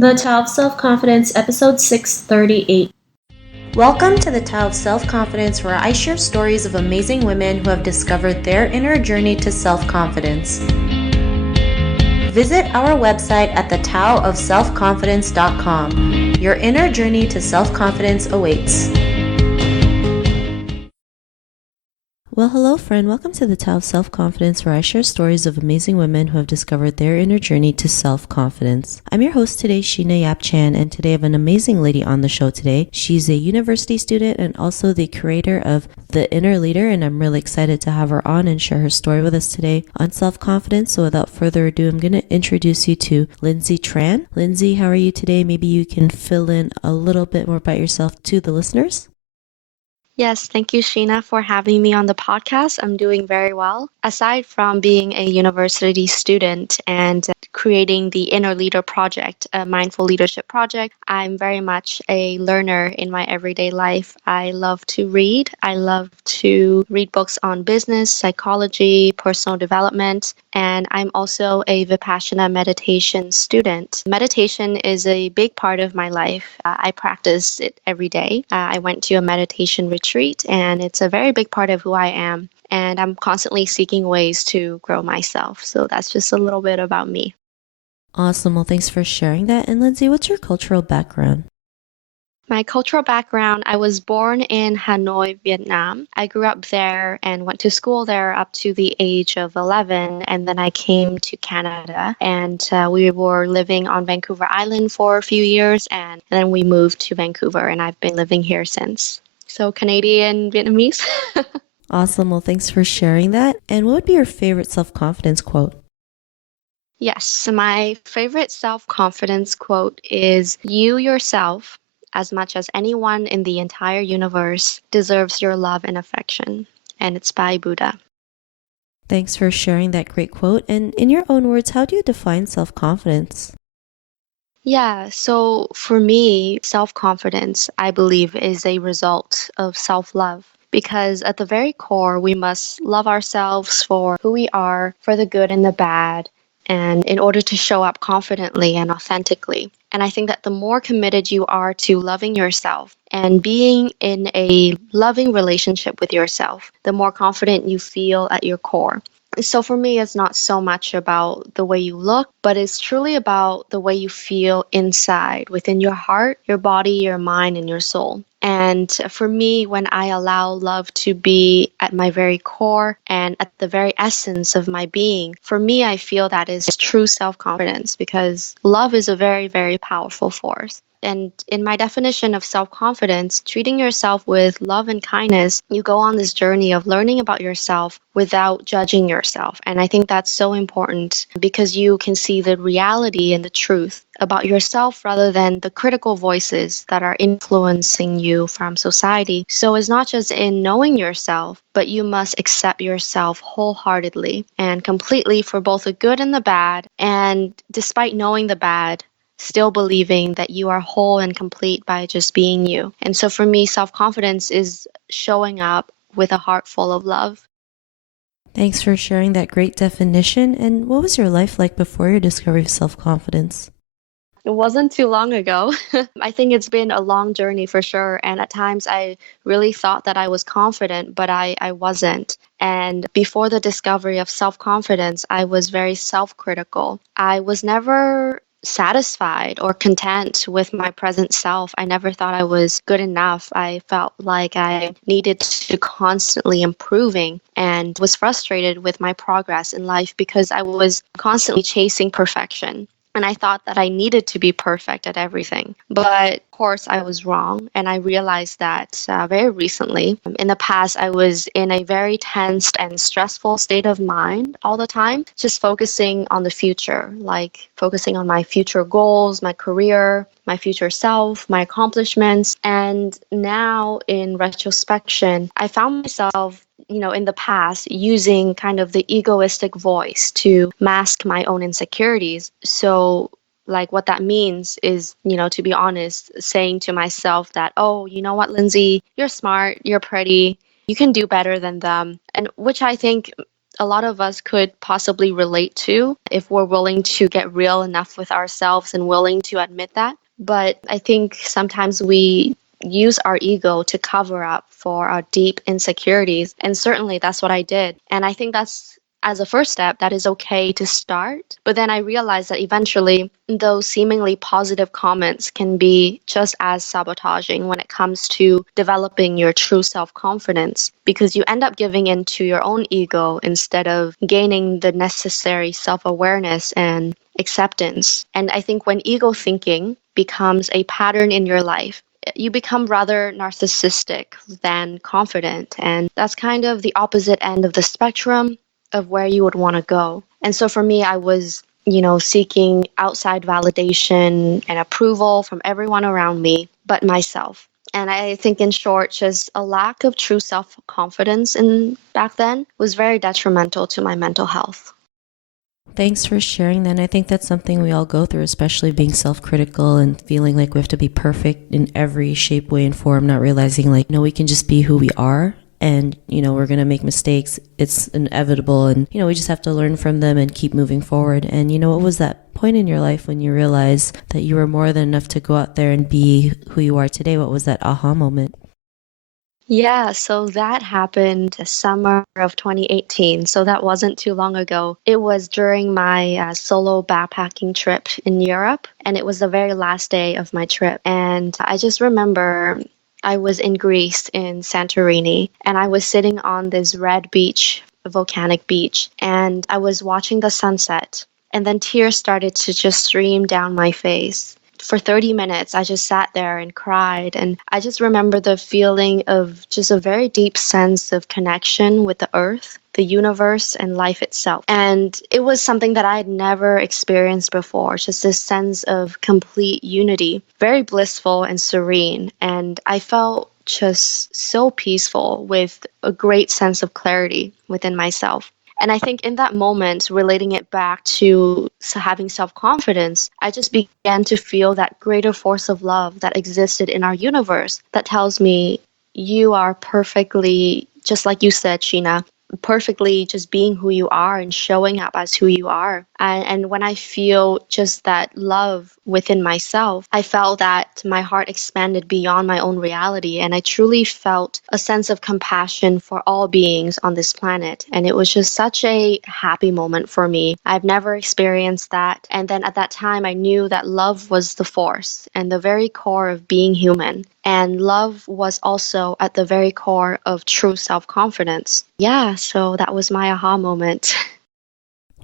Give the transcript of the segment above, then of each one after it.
The Tao of Self-Confidence, episode 638. Welcome to the Tao of Self-Confidence, where I share stories of amazing women who have discovered their inner journey to self-confidence. Visit our website at thetaoofselfconfidence.com. Your inner journey to self-confidence awaits. Well, hello friend, welcome to the Tao of Self-Confidence, where I share stories of amazing women who have discovered their inner journey to self-confidence. I'm your host today, Sheena Yap Chan, and today I have an amazing lady on the show today. She's a university student and also the creator of The Inner Leader, and I'm really excited to have her on and share her story with us today on self-confidence. So without further ado, I'm going to introduce you to Lindssay Tran. Lindssay, how are you today? Maybe you can fill in a little bit more about yourself to the listeners. Yes, thank you, Sheena, for having me on the podcast. I'm doing very well. Aside from being a university student and creating the Inner Leader project, a mindful leadership project, I'm very much a learner in my everyday life. I love to read. I love to read books on business, psychology, personal development, and I'm also a Vipassana meditation student. Meditation is a big part of my life. I practice it every day. I went to a meditation retreat, and it's a very big part of who I am. And I'm constantly seeking ways to grow myself. So that's just a little bit about me. Awesome. Well, thanks for sharing that. And Lindssay, what's your cultural background? My cultural background, I was born in Hanoi, Vietnam. I grew up there and went to school there up to the age of 11. And then I came to Canada, and we were living on Vancouver Island for a few years. And then we moved to Vancouver, and I've been living here since. So Canadian Vietnamese. Awesome. Well, thanks for sharing that. And what would be your favorite self-confidence quote? Yes, my favorite self-confidence quote is, "You yourself, as much as anyone in the entire universe, deserves your love and affection." And it's by Buddha. Thanks for sharing that great quote. And in your own words, how do you define self-confidence? Yeah, so for me, self-confidence, I believe, is a result of self-love. Because at the very core, we must love ourselves for who we are, for the good and the bad, and in order to show up confidently and authentically. And I think that the more committed you are to loving yourself and being in a loving relationship with yourself, the more confident you feel at your core. So for me, it's not so much about the way you look, but it's truly about the way you feel inside, within your heart, your body, your mind, and your soul. And for me, when I allow love to be at my very core and at the very essence of my being, for me, I feel that is true self-confidence, because love is a very, very powerful force. And in my definition of self-confidence, treating yourself with love and kindness, you go on this journey of learning about yourself without judging yourself. And I think that's so important, because you can see the reality and the truth about yourself rather than the critical voices that are influencing you from society. So it's not just in knowing yourself, but you must accept yourself wholeheartedly and completely for both the good and the bad. And despite knowing the bad, still believing that you are whole and complete by just being you. And so for me, self-confidence is showing up with a heart full of love. Thanks for sharing that great definition. And what was your life like before your discovery of self-confidence? It wasn't too long ago. I think it's been a long journey for sure. And at times I really thought that I was confident, but I wasn't. And before the discovery of self-confidence, I was very self-critical. I was never satisfied or content with my present self. I never thought I was good enough. I felt like I needed to constantly improving and was frustrated with my progress in life because I was constantly chasing perfection. And I thought that I needed to be perfect at everything. But of course, I was wrong. And I realized that very recently. In the past, I was in a very tensed and stressful state of mind all the time, just focusing on the future, like focusing on my future goals, my career, my future self, my accomplishments. And now in retrospection, I found myself in the past using kind of the egoistic voice to mask my own insecurities. So like what that means is, to be honest, saying to myself that, oh, you know what, Lindssay, you're smart, you're pretty, you can do better than them. And which I think a lot of us could possibly relate to if we're willing to get real enough with ourselves and willing to admit that. But I think sometimes we use our ego to cover up for our deep insecurities. And certainly that's what I did. And I think that's, as a first step, that is okay to start. But then I realized that eventually those seemingly positive comments can be just as sabotaging when it comes to developing your true self-confidence, because you end up giving in to your own ego instead of gaining the necessary self-awareness and acceptance. And I think when ego thinking becomes a pattern in your life, you become rather narcissistic than confident. And that's kind of the opposite end of the spectrum of where you would want to go. And so for me, I was, seeking outside validation and approval from everyone around me but myself. And I think, in short, just a lack of true self-confidence in back then was very detrimental to my mental health. Thanks for sharing that. And I think that's something we all go through, especially being self-critical and feeling like we have to be perfect in every shape, way, and form, not realizing like, no, we can just be who we are. And, we're going to make mistakes. It's inevitable. And, we just have to learn from them and keep moving forward. And, what was that point in your life when you realized that you were more than enough to go out there and be who you are today? What was that aha moment? Yeah, so that happened summer of 2018. So that wasn't too long ago. It was during my solo backpacking trip in Europe, and it was the very last day of my trip. And I just remember I was in Greece in Santorini, and I was sitting on this red beach, volcanic beach, and I was watching the sunset. And then tears started to just stream down my face. For 30 minutes, I just sat there and cried. And I just remember the feeling of just a very deep sense of connection with the earth, the universe, and life itself. And it was something that I had never experienced before, just this sense of complete unity, very blissful and serene. And I felt just so peaceful with a great sense of clarity within myself. And I think in that moment, relating it back to having self-confidence, I just began to feel that greater force of love that existed in our universe that tells me you are perfectly, just like you said, Sheena, perfectly just being who you are and showing up as who you are. And when I feel just that love within myself, I felt that my heart expanded beyond my own reality. And I truly felt a sense of compassion for all beings on this planet. And it was just such a happy moment for me. I've never experienced that. And then at that time, I knew that love was the force and the very core of being human. And love was also at the very core of true self-confidence. Yeah, so that was my aha moment.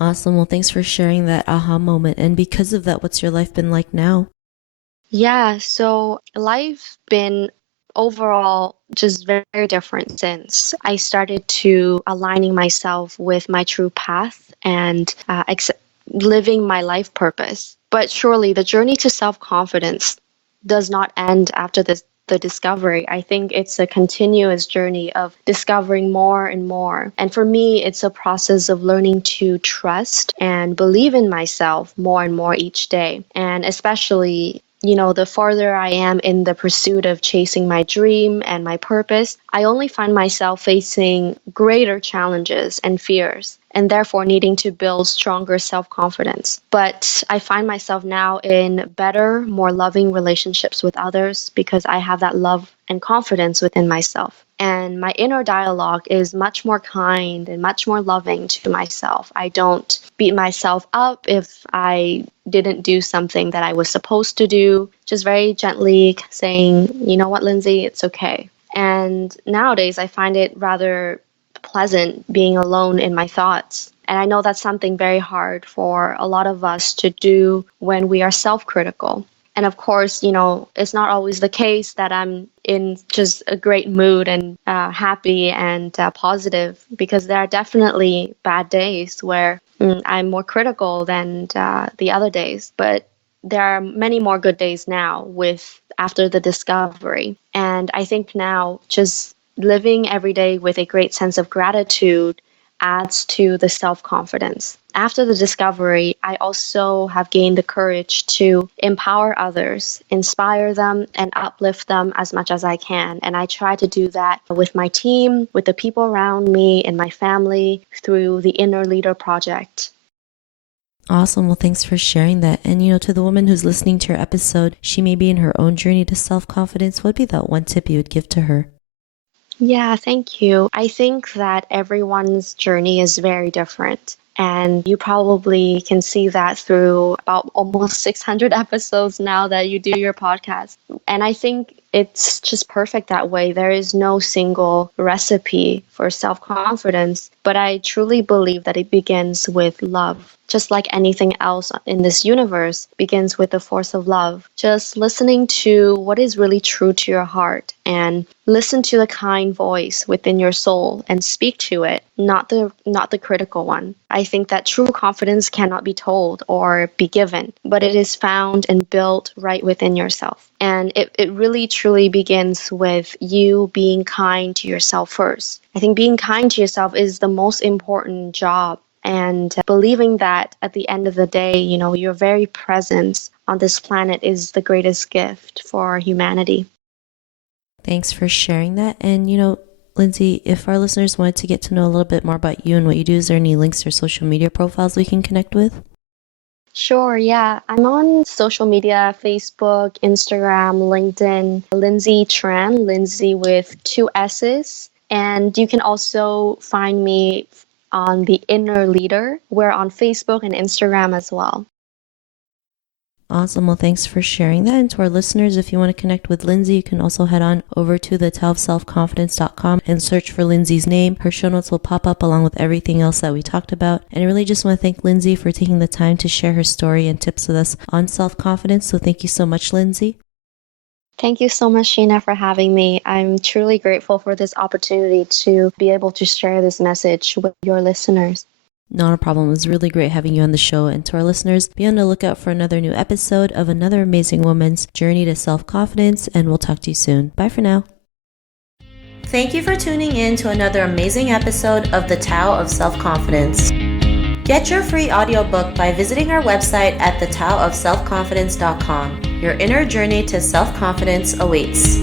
Awesome. Well, thanks for sharing that aha moment. And because of that, what's your life been like now? Yeah, so life been overall just very different since I started to aligning myself with my true path and living my life purpose. But surely the journey to self-confidence does not end after the discovery. I think it's a continuous journey of discovering more and more. And for me, it's a process of learning to trust and believe in myself more and more each day. And especially, the farther I am in the pursuit of chasing my dream and my purpose, I only find myself facing greater challenges and fears, and therefore needing to build stronger self-confidence. But I find myself now in better, more loving relationships with others because I have that love and confidence within myself. And my inner dialogue is much more kind and much more loving to myself. I don't beat myself up if I didn't do something that I was supposed to do, just very gently saying, you know what, Lindssay, it's okay. And nowadays I find it rather pleasant being alone in my thoughts. And I know that's something very hard for a lot of us to do when we are self-critical. And of course, it's not always the case that I'm in just a great mood and happy and positive, because there are definitely bad days where I'm more critical than the other days. But there are many more good days now with after the discovery. And I think now just living every day with a great sense of gratitude adds to the self-confidence. After the discovery, I also have gained the courage to empower others, inspire them, and uplift them as much as I can. And I try to do that with my team, with the people around me, and my family through the Inner Leader Project. Awesome. Well, thanks for sharing that. And, to the woman who's listening to your episode, she may be in her own journey to self-confidence. What would be that one tip you would give to her? Yeah, thank you. I think that everyone's journey is very different. And you probably can see that through about almost 600 episodes now that you do your podcast. And I think it's just perfect that way. There is no single recipe for self-confidence, but I truly believe that it begins with love. Just like anything else in this universe begins with the force of love. Just listening to what is really true to your heart and listen to the kind voice within your soul and speak to it, not the critical one. I think that true confidence cannot be told or be given, but it is found and built right within yourself. And it really truly begins with you being kind to yourself first. I think being kind to yourself is the most important job. And believing that at the end of the day, your very presence on this planet is the greatest gift for humanity. Thanks for sharing that. And, Lindssay, if our listeners wanted to get to know a little bit more about you and what you do, is there any links or social media profiles we can connect with? Sure, yeah. I'm on social media, Facebook, Instagram, LinkedIn, Lindssay Tran, Lindssay with 2 S's. And you can also find me on the Inner Leader. We're on Facebook and Instagram as well. Awesome. Well, thanks for sharing that. And to our listeners, if you want to connect with Lindssay, you can also head on over to the taoofselfconfidence.com and search for Lindssay's name. Her show notes will pop up along with everything else that we talked about. And I really just want to thank Lindssay for taking the time to share her story and tips with us on self-confidence. So thank you so much, Lindssay. Thank you so much, Sheena, for having me. I'm truly grateful for this opportunity to be able to share this message with your listeners. Not a problem. It was really great having you on the show. And to our listeners, be on the lookout for another new episode of another amazing woman's journey to self-confidence. And we'll talk to you soon. Bye for now. Thank you for tuning in to another amazing episode of the Tao of Self-Confidence. Get your free audiobook by visiting our website at thetaoofselfconfidence.com. Your inner journey to self-confidence awaits.